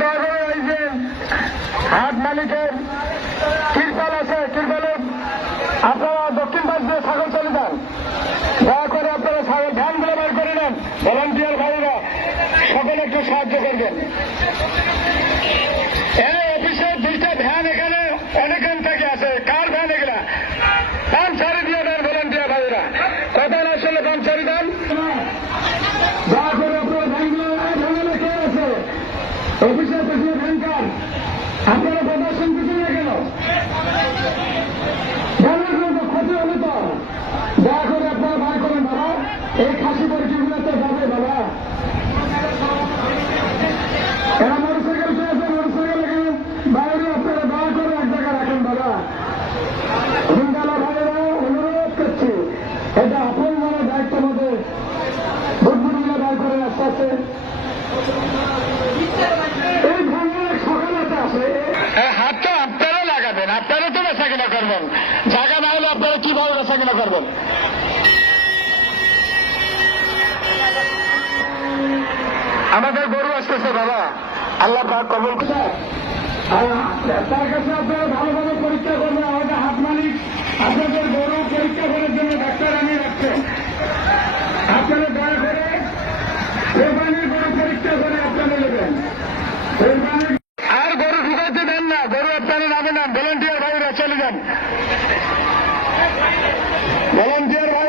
দয়া করে এই যে হাট মালিকের তিরপাল আছে, তিরপালে আপনারা দক্ষিণ পাশ দিয়ে ছাগল চলে যান। দয়া করে আপনারা ছাগল ভ্যানগুলো বের করে নেন। ভলান্টিয়ার ভাইরা সকলে একটু সাহায্য করবেন। এই অফিসের দুইটা ভ্যান এখানে অনেকক্ষণ থেকে আছে। কার ভ্যান এগুলা? পাঞ্চারি দিয়ে দেন ভলান্টিয়ার ভাইরা। কথা না শুনলে পাঞ্চারি দেন। দয়া করে আপনারা ভ্যানগুলো ভ্যানে কে আছে? অফিসের পেছনে ভ্যান কার? আপনারা কথা শুনতেছেন না কেন? ভ্যানের কোনো ক্ষতি হলে তো দয়া করে আপনারা বার করেন বাবা। এই খাসি পরিচয়গুলোতে যাবে বাবা। এরা মোটরসাইকেল পেয়েছে, মোটরসাইকেল এখানে বাইরে আপনারা দয়া করে এক জায়গায় রাখেন বাবা। হিন্দালা ভাইয়েরা অনুরোধ করছি, এটা আপন মনে দায়িত্ব মধ্যে বুটবুটগুলো বার করেন আস্তে আস্তে। এই ভ্যানের সকালেতে আসে। হাতটা আপনারা লাগাবেন, আপনারা তো বেচা কিনা করবেন। জায়গা না হলে আপনারা কিভাবে বেচা কিনা করবেন? আমাদের গরু আসতেছে বাবা, আল্লাহ পাক কবুল করে। তার কাছে আপনারা ভালোভাবে পরীক্ষা করবেন। আমাদের হাট মালিক আপনাদের গরু পরীক্ষা করার জন্য ডাক্তার আনি রাখছে। আপনারা দয়া করে কোরবানির গরু পরীক্ষা করে আপনারা নেবেন। আর গরু ঢুকাইতে দেন না, গরু আপনারা নামে নেন। ভলান্টিয়ার ভাইরা চলে যান। ভলান্টিয়ার ভাই